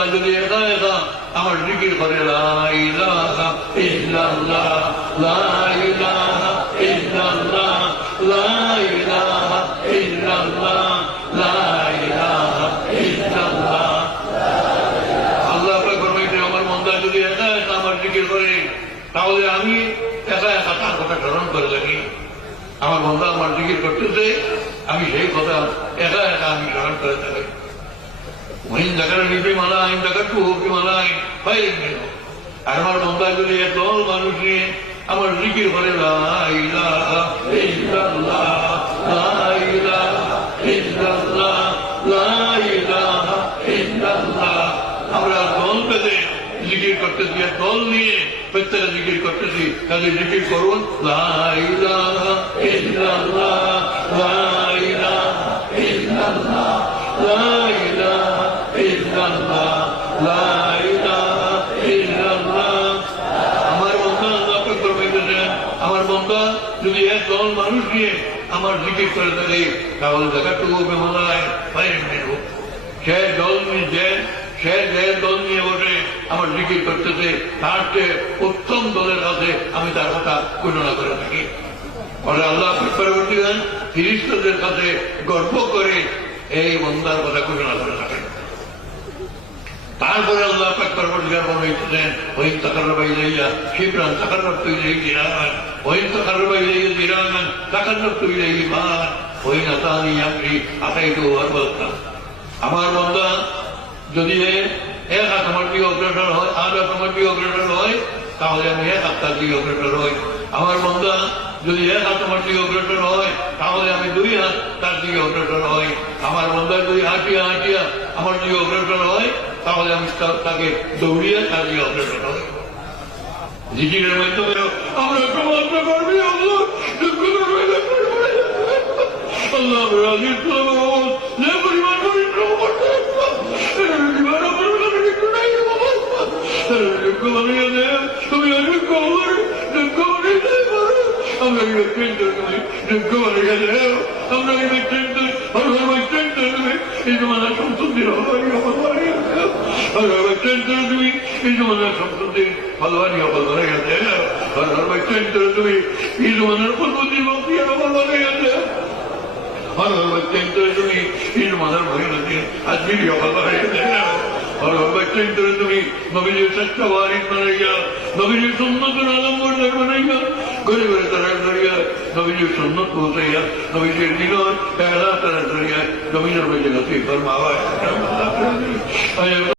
বন্দা যদি একা একা আমার জিকির করে লা ইলাহা ইল্লাল্লাহ লা ইলাহা ইল্লাল্লাহ লা ইলাহা ইল্লাল্লাহ লা ইলাহা ইল্লাল্লাহ, আল্লাহ পাক ফরমাইতে আমার বন্দা যদি একা একা আমার জিকির করে তাহলে আমি একা একা তার কথা স্মরণ করে থাকি। আমার বন্ধা আমার জিকির করতেছে, আমি সেই কথা একা একা আমি স্মরণ করে থাকি। ওইন জায়গার নিপে মালায় জায়গা টু হোক মালায় বাইরে গেল। আর আমার বন্ধা যদি একদল মানুষ নিয়ে আমার জিকির করে লা ইলাহা ইল্লাল্লাহ লা ইলাহা ইল্লাল্লাহ লা ইলাহা ইল্লাল্লাহ, আমরা দল পেতে জিকির করতেছি, দল নিয়ে প্রত্যেকে জিকির করতেছি, কাজে জিকির করুন লা ইলাহা ইল্লাল্লাহ লা ইলাহা ইল্লাল্লাহ লা ইলাহা ইল্লাল্লাহ লা ইলাহা ইল্লাল্লাহ। আমার বন্ধা আল্লাহ পাক ফরমাইতেছেন আমার বন্ধা যদি একদল মানুষ নিয়ে আমার জিকির করে থাকে তাহলে জায়গাটুকু বেমালায় বাইরে নেব। সে দল নিয়ে সে দল নিয়ে বসে আমার জিকির করতেছে, তার চেয়ে উত্তম দলের কাছে আমি তার কথা ঘোষণা করে থাকি। ফলে আল্লাহ পরবর্তী ফিরিস্তাদের কাছে গর্ব করে এই বন্দার কথা ঘোষণা করে থাকেন। তারপরে আল্লাহ পাক পরবর্তীকার বলেছেন ওই তাকাররাবা ইলাইয়া শিবরান তাকাররাবতু ইলাইহি জিরান ওই তাকাররাবা ইলাইহি জিরান তাকাররাবতু ইলাইহি মান ওই নাতানি আমরি আতাইতু ওয়ারবাতা। আমার বন্দা যদি এক হাত আমার দিকে অগ্রসর হয়, আর আমার দিকে অগ্রসর হয়, তাহলে আমি এক হাত তার দিকে অগ্রসর হই। আমার বন্দা যদি এক হাত আমার দিকে অগ্রসর হয়, তাহলে আমি দুই হাত তার দিকে অগ্রসর হই। আমার বন্দা যদি হাঁটিয়া হাঁটিয়া আমার দিকে অগ্রসর হয়, তাহলে আমি তাকে দৌড়িয়ে তার দিকে অগ্রসর হই। জিকিরের মাধ্যমে আমরা সমাজটা করবি আল্লাহ আল্লাহ রাজির যে পরিমাণ তুমি নবীর চেষ্টা বাড়ি বানাইয়া নবীর সুন্নতের আলম্বরদার বানাইয়া ঘরে ঘরে তারা ধরিয়া নবীর সুন্নত পৌঁছাইয়া নবীর দিনর তারা ধরিয়া নবীনের মধ্যে ফরমাওয়া